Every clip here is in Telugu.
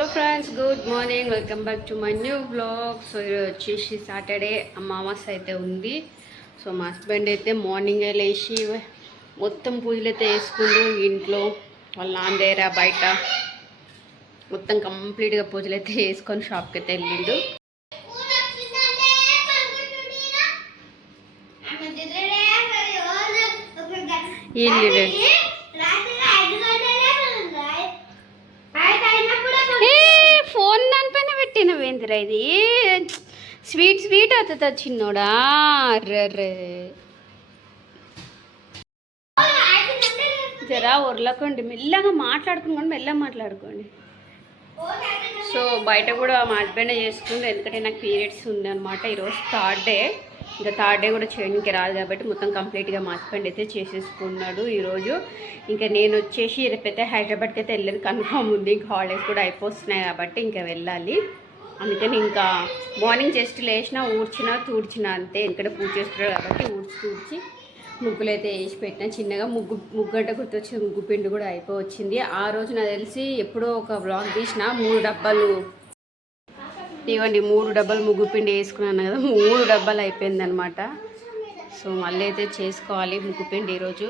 Hello friends, good morning. Welcome back to my new blog. So ఈరోజు వచ్చేసి సాటర్డే అమావాస్య అయితే ఉంది. సో మా హస్బెండ్ అయితే మార్నింగే లేచి మొత్తం పూజలు అయితే వేసుకుంటూ ఇంట్లో వాళ్ళ నాన్న దగ్గర బయట మొత్తం కంప్లీట్గా పూజలు అయితే వేసుకొని షాప్కి అయితే వెళ్ళిండు. ఫోన్ దానిపైన పెట్టినవేందిరా ఇది? స్వీట్ స్వీట్ అవుతుంది చిన్నోడా. అర్రే జరా ఉర్లకండి, మెల్లగా మాట్లాడుకుని మెల్లగా మాట్లాడుకోండి. సో బయట కూడా మా హస్బెండ్ చేసుకుంది, ఎందుకంటే నాకు పీరియడ్స్ ఉంది అనమాట. ఈరోజు థర్డ్ డే, ఇంకా థర్డ్ డే కూడా చేయడానికి రాదు కాబట్టి మొత్తం కంప్లీట్గా మా హస్బెండ్ అయితే చేసేసుకున్నాడు ఈరోజు. ఇంకా నేను వచ్చేసి రేపైతే హైదరాబాద్కి అయితే వెళ్ళేది కన్ఫామ్ ఉంది. ఇంకా హాలిడేస్ కూడా అయిపోతున్నాయి కాబట్టి ఇంకా వెళ్ళాలి. అందుకని ఇంకా మార్నింగ్ జస్ట్ లేచినా ఊడ్చినా తూడ్చినా అంతే. ఎందుకంటే పూజ చేస్తున్నాడు కాబట్టి తూడ్చి ముగ్గులు అయితే వేసి పెట్టినా. చిన్నగా ముగ్గు అంటే గుర్తొచ్చింది, ముగ్గు పిండి కూడా అయిపోవచ్చింది. ఆ రోజు నాకు తెలిసి ఎప్పుడో ఒక వ్లాగ్ తీసిన 3 డబ్బాలు ఇవ్వండి, 3 డబ్బాలు ముగ్గు పిండి వేసుకున్నాను కదా, 3 డబ్బాలు అయిపోయింది అనమాట. సో మళ్ళీ అయితే చేసుకోవాలి ముగ్గు పిండి ఈరోజు.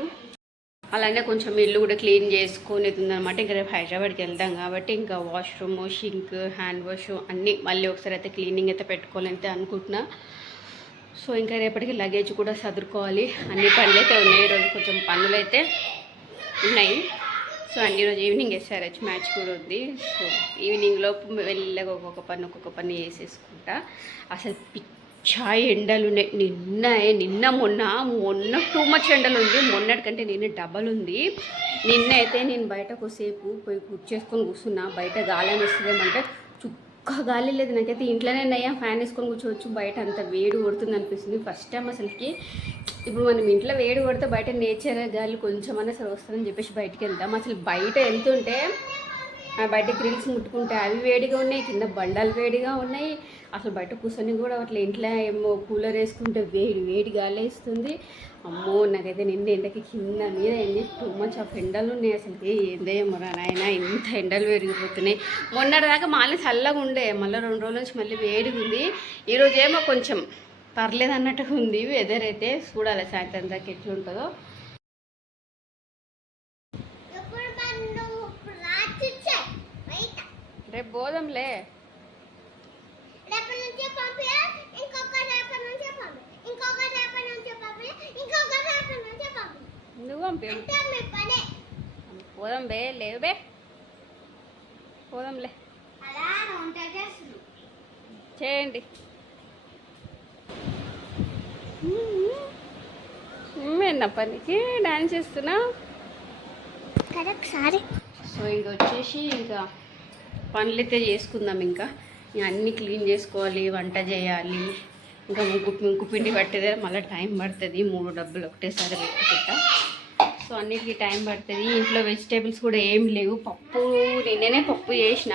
అలానే కొంచెం ఇల్లు కూడా క్లీన్ చేసుకొని ఉందనమాట. ఇంకా రేపు హైదరాబాద్కి వెళ్తాం కాబట్టి ఇంకా వాష్రూమ్, షింక్, హ్యాండ్ వాష్ అన్నీ మళ్ళీ ఒకసారి అయితే క్లీనింగ్ అయితే పెట్టుకోవాలంటే అనుకుంటున్నా. సో ఇంకా రేపటికి లగేజ్ కూడా సదురుకోవాలి. అన్ని పనులు అయితే ఉన్నాయి. ఈరోజు కొంచెం పనులు అయితే ఉన్నాయి. సో అన్ని రోజు ఈవినింగ్ ఎస్ఆర్హెచ్ మ్యాచ్ కూడా ఉంది. సో ఈవినింగ్ లోపు వెళ్ళగా ఒక్కొక్క పని వేసేసుకుంటా. అసలు పిచ్చాయి ఎండలు ఉన్నాయి. నిన్న మొన్న టూ మచ్ ఎండలు ఉంది. మొన్నటికంటే నిన్న డబల్ ఉంది. నిన్న అయితే నేను బయట కొద్దిసేపు పోయి కూర్చేసుకొని కూర్చున్నా. బయట గాలి వస్తుందేమంటే ఒక్క గాలి లేదు. నాకైతే ఇంట్లోనే నయ్యా ఫ్యాన్ వేసుకొని కూర్చోవచ్చు. బయట అంత వేడి కొడుతుంది అనిపిస్తుంది. ఫస్ట్ టైం అసలుకి ఇప్పుడు మనం ఇంట్లో వేడి కొడితే బయట నేచర్ గాలి కొంచెమన్నా సరే వస్తుందని చెప్పేసి బయటకు వెళ్తాం. అసలు బయట వెళ్తుంటే బయట గ్రిల్స్ ముట్టుకుంటే అవి వేడిగా ఉన్నాయి, కింద బండాలు వేడిగా ఉన్నాయి. అసలు బయట కూర్చొని కూడా అట్లా ఇంట్లో ఏమో కూలర్ వేసుకుంటే వేడి గాలి వేస్తుంది. అమ్మో నాకైతే నిన్న ఎండకి కింద మీద ఎన్ని టూ మచ్ ఆఫ్ ఎండలు ఉన్నాయి. అసలుకి ఏందేమో నాయన ఇంత ఎండలు పెరిగిపోతున్నాయి. మొన్నటిదాకా మళ్ళీ చల్లగా ఉండే, మళ్ళీ 2 రోజుల నుంచి మళ్ళీ వేడిగా ఉంది. ఈరోజు ఏమో కొంచెం పర్లేదు అన్నట్టుగా ఉంది వెదర్ అయితే. చూడాలి సాయంత్రం దాకా ఎట్లా ఉంటుందో. రేపు పోదాంలే. నువ్వు పోదాం బే, లేవు బే, పోదాంలే చేయండి. ఏమన్నా పనికి డాన్స్ చేస్తున్నా కరెక్ట్. సో ఇంక వచ్చేసి ఇంకా పనులు అయితే చేసుకుందాం. ఇంకా అన్నీ క్లీన్ చేసుకోవాలి, వంట చేయాలి, ఇంకా ముగ్గు పిండి పట్టేదే మళ్ళీ టైం పడుతుంది. 3 డబ్బాలు ఒకటేసారి పెట్టుకుంటా. సో అన్నిటికీ టైం పడుతుంది. ఇంట్లో వెజిటేబుల్స్ కూడా ఏం లేవు. పప్పు నిన్ననే పప్పు చేసిన,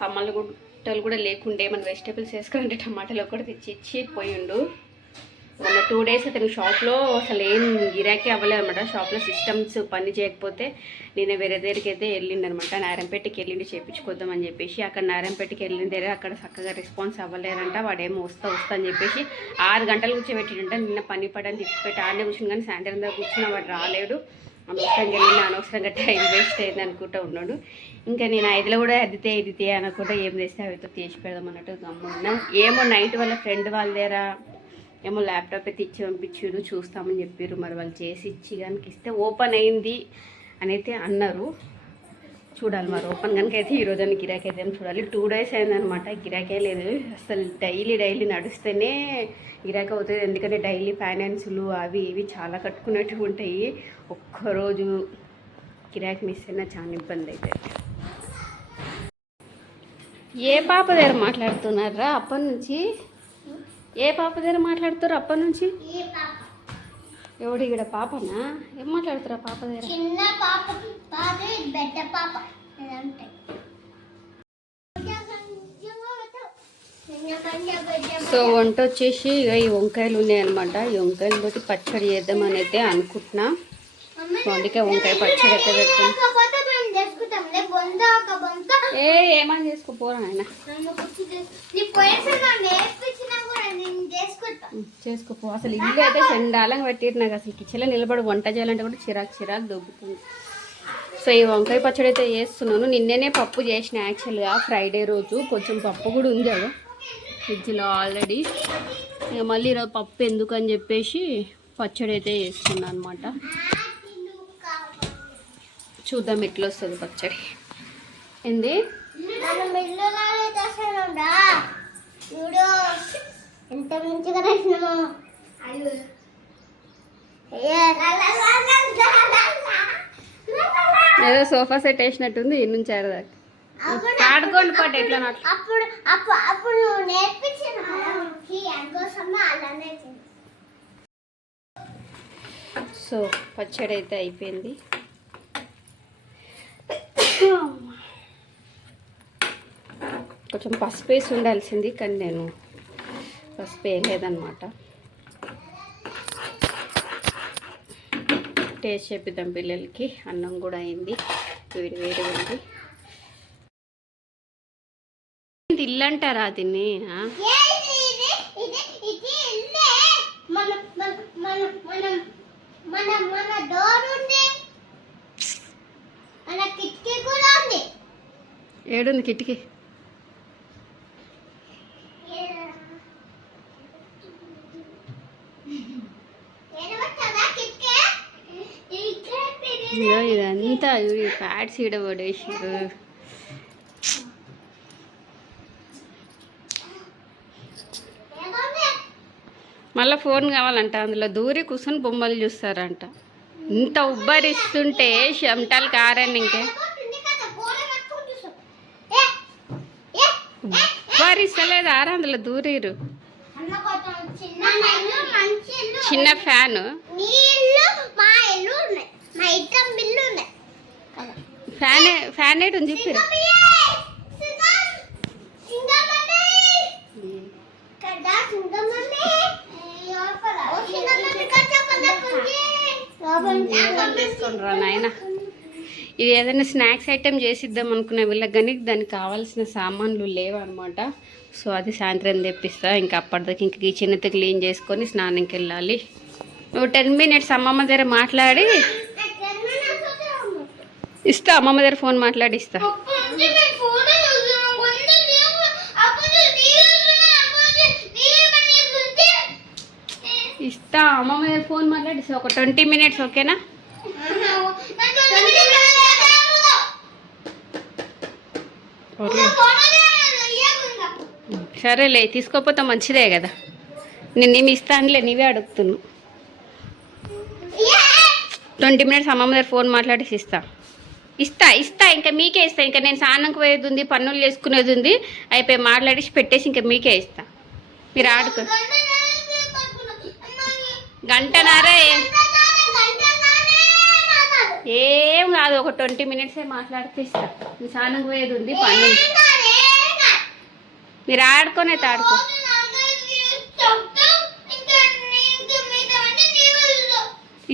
టమాటాలు గుట్టలు కూడా లేకుండే. మన వెజిటేబుల్స్ వేసుకోవాలంటే టమాటాలు కూడా తెచ్చి పోయిండు. మొన్న 2 డేస్ అతను షాప్లో అసలు ఏం గిరాకీ అవ్వలేదు అనమాట. షాప్లో సిస్టమ్స్ పని చేయకపోతే నేను వేరే దగ్గరికి అయితే వెళ్ళిండనమాట. నారాయణపేటకి వెళ్ళిండి చేయించుకొద్దామని చెప్పేసి. అక్కడ నారాయణపేటకి వెళ్ళిన దగ్గర అక్కడ చక్కగా రెస్పాన్స్ అవ్వలేదంట. వాడేమో వస్తా అని చెప్పేసి 6 గంటలు కూర్చోబెట్టిండంట. నిన్న పని పడని తిప్పిపెట్టి ఆడనే కూర్చుని, కానీ సాయంత్రం దాకా కూర్చున్న వాడు రాలేడు. అనవసరంగా వెళ్ళిన అనవసరంగా టైం వేస్ట్ అయింది అనుకుంటూ ఉన్నాడు. ఇంకా నేను 5లో కూడా ఎదితే అనుకుంటా ఏం చేస్తే అవితో తీసి పెడదాం అన్నట్టు గమ్మున్నా. ఏమో నైట్ వాళ్ళ ఫ్రెండ్ వాళ్ళ దగ్గర ఏమో ల్యాప్టాప్ అయితే ఇచ్చి పంపించారు, చూస్తామని చెప్పారు. మరి వాళ్ళు చేసి ఇచ్చి కనుక ఇస్తే ఓపెన్ అయింది అని అయితే అన్నారు. చూడాలి మరి ఓపెన్ కనుక అయితే ఈరోజు అని గిరాకీ అయితే చూడాలి. 2 డేస్ అయిందనమాట, గిరాకే లేదు. అసలు డైలీ నడుస్తేనే గిరాకీ అవుతుంది. ఎందుకంటే డైలీ ఫైనాన్సులు అవి ఇవి చాలా కట్టుకున్నట్టు ఉంటాయి. ఒక్కరోజు గిరాకీ మిస్ అయినా చాలా ఇబ్బంది అవుతుంది. ఏ పాప దగ్గర మాట్లాడుతున్నారా అప్పటి నుంచి? ఏ పాప దగ్గర మాట్లాడుతారు అప్పటి నుంచి? ఎవడు ఇక్కడ పాపనా? ఏం మాట్లాడుతారా పాప దగ్గర? చిన్న పాప, పెద్ద పాప. సో వంట వచ్చేసి ఇక ఈ వంకాయలు ఉన్నాయన్నమాట. ఈ వంకాయలతోటి పచ్చడి చేద్దామని అయితే అనుకుంటున్నా. సో అందుకే వంకాయ పచ్చడి అయితే పెడతాం. ఏమని చేసుకోపోరా ఆయన చేసుకోపో. అసలు ఇల్లు అయితే చండాలంగా పెట్టిరు. నాకు అసలు కిచెన్లో నిలబడి వంట చేయాలంటే కూడా చిరాకు దొబ్బుతుంది. సో ఈ వంకాయ పచ్చడి అయితే చేస్తున్నాను. నిన్ననే పప్పు చేసిన యాక్చువల్గా ఫ్రైడే రోజు. కొంచెం పప్పు కూడా ఉంది కదా ఫ్రిడ్జ్లో ఆల్రెడీ. ఇక మళ్ళీ ఈరోజు పప్పు ఎందుకని చెప్పేసి పచ్చడి అయితే చేస్తున్నాను అనమాట. చూద్దాం ఎట్లా వస్తుంది పచ్చడి. ఏంది ఎంత మంచిగా రాసినామో. ఏదో సోఫా సెట్ వేసినట్టుంది ఈ నుంచి ఆడదాకా. ఆడుకోండి పాట ఎట్లా అప్పుడు నువ్వు నేర్పించిన అందుకోసమే అలానే. సో పచ్చడి అయితే అయిపోయింది. కొంచెం పసుపు వేసి ఉండాల్సింది కానీ నేను పసుపు వేయలేదన్నమాట. టేస్ట్ చెప్పిద్దాం పిల్లలకి. అన్నం కూడా అయింది, వేడి వేడి ఉంది. ఇల్లు అంటారా దీన్ని? ఏడుంది కిటికీ? ఇదంతా ప్యాడ్స్ ఈడ పడేసారు. మళ్ళీ ఫోన్ కావాలంట. అందులో దూరి కూర్చొని బొమ్మలు చూస్తారంట. ఇంత ఉబ్బరిస్తుంటే చెమటలు కారండి. ఇంకే ఉబ్బరిస్తలేదు ఆరా అందులో దూరీరు. చిన్న ఫ్యాను ఫ్యాన్ ఏంటి అని చెప్పారు. తీసుకుంటారా నాయన? ఇది ఏదైనా స్నాక్స్ ఐటెం చేసిద్దాం అనుకునే వీళ్ళకి కానీ దానికి కావాల్సిన సామాన్లు లేవన్నమాట. సో అది సాయంత్రం తెప్పిస్తా. ఇంకా అప్పటిదాకా ఇంక కిచెన్ అయితే క్లీన్ చేసుకొని స్నానంకి వెళ్ళాలి. నువ్వు 10 minutes అమ్మమ్మ దగ్గర మాట్లాడి ఇస్తా. అమ్మమ్మ దగ్గర ఫోన్ మాట్లాడి ఇస్తా. ఇస్తా అమ్మమ్మ దగ్గర ఫోన్ మాట్లాడి ఇస్తా. ఒక 20 minutes ఓకేనా? సరేలే తీసుకోపోతే మంచిదే కదా. నేనేమి ఇస్తానులే, నీవే అడుగుతున్నావు. 20 minutes అమ్మమ్మ దగ్గర ఫోన్ మాట్లాడేసి ఇస్తా. ఇంకా మీకే ఇస్తా. ఇంకా నేను స్నానంకి పోయేది ఉంది, పన్నులు చేసుకునేది ఉంది. అయిపోయి మాట్లాడేసి పెట్టేసి ఇంకా మీకే ఇస్తా. మీరు ఆడుకో. గంటన్నారే ఏం కాదు, ఒక 20 minutes మాట్లాడితే ఇస్తా. మీ స్నానంకి పోయేది ఉంది, పన్నులు. మీరు ఆడుకొని అయితే ఆడుకో.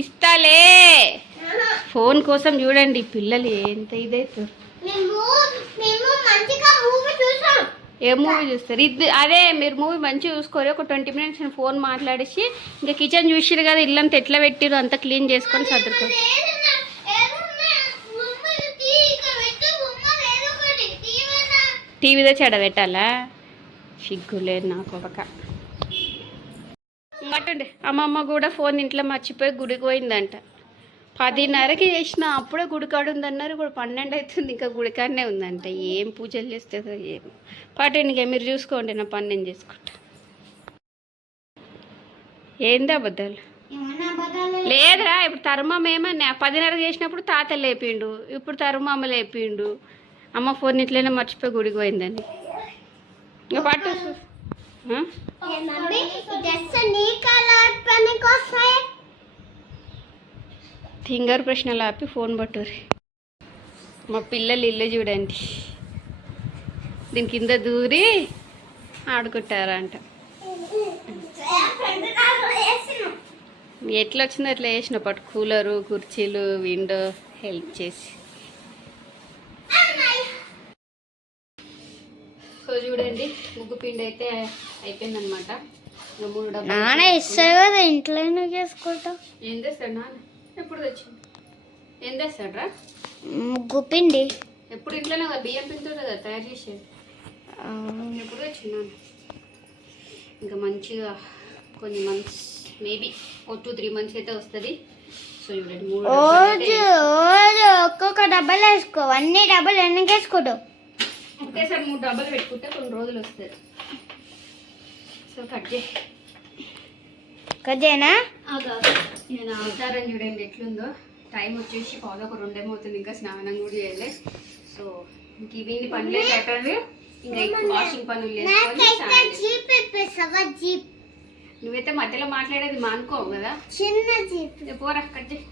ఇస్తాలే. ఫోన్ కోసం చూడండి పిల్లలు ఎంత ఇదైతారు. ఏ మూవీ చూస్తారు? ఇది అదే మీరు మూవీ మంచిగా చూసుకోరు. ఒక 20 minutes నేను ఫోన్ మాట్లాడేసి ఇంకా కిచెన్ చూసిరు కదా, ఇల్లంతా ఎట్లా పెట్టిరు అంతా క్లీన్ చేసుకొని సర్దుకో. టీవీలో చెడ పెట్టాలా? సిగ్గులేదు నాకు ఒక అట్టండి. అమ్మమ్మ కూడా ఫోన్ ఇంట్లో మర్చిపోయి గుడికి పోయిందంట. 10:30కి చేసిన అప్పుడే గుడికాడు ఉందన్నారు. ఇప్పుడు 12 అవుతుంది, ఇంకా గుడికాడనే ఉందంట. ఏం పూజలు చేస్తుందో ఏమో. పాటండి ఇక మీరు చూసుకోండి, నా పని నేను చేసుకుంటా. ఏంది అబద్ధాలు? లేదురా, ఇప్పుడు తరుమమ్మ ఏమన్నా 10:30కి చేసినప్పుడు తాత లేపిండు, ఇప్పుడు తరుమమ్మ లేపిండు. అమ్మ ఫోన్ ఇట్లనే మర్చిపోయి గుడికి పోయిందని. ఇంకా పట్టు ఫింగర్ ప్రశ్నలు ఆపి ఫోన్ పట్టుర్రి. మా పిల్లలు ఇల్లు చూడండి, దీని కింద దూరి ఆడుకుంటారంట. ఎట్లా వచ్చిందో అట్లా వేసిన పట్టు కూలరు, కుర్చీలు, విండో హెల్ప్ చేసి. చూడండి ముగ్గు పిండి అయితే అయిపోయిందనమాట. ఇంకా 3 డబ్బాలు నాన్న ఇస్తాడు కదా ఇంట్లో ఎందుకు చేసుకుంటావు? ఏం తెస్తాడు నాన్న? ఎప్పుడు తెచ్చింది? ఏం తెస్తాడ్రా? ముగ్గు పిండి ఎప్పుడు ఇంట్లోనే కదా బియ్యం పిండితో కదా తయారు చేసేది. ఎప్పుడు తెచ్చిన్నాను? ఇంకా మంచిగా కొన్ని మంత్స్ మేబీ 2-3 మంత్స్ అయితే వస్తుంది. సో చూడండి 3 రోజు ఒక్కొక్క డబ్బాలు వేసుకో. అన్ని డబ్బాలు ఎందుకు వేసుకోవడం? ఒకేసారి 3 డబ్బాలు పెట్టుకుంటే కొన్ని రోజులు వస్తుంది. సో కట్ చేయి. కదేనా నేను అవతారం చూడండి ఎట్లుందో. టైం వచ్చేసి 11:02 ఏమవుతుంది. ఇంకా స్నానం కూడా చేయలే. సో ఇంక ఇవన్నీ పనులే కట్టాలి. ఇంకా వాషింగ్ పనులు చేసుకొని నువ్వైతే మధ్యలో మాట్లాడేది మానుకోవు కదా. చిన్న జీప్ పోరా కట్ చేయి.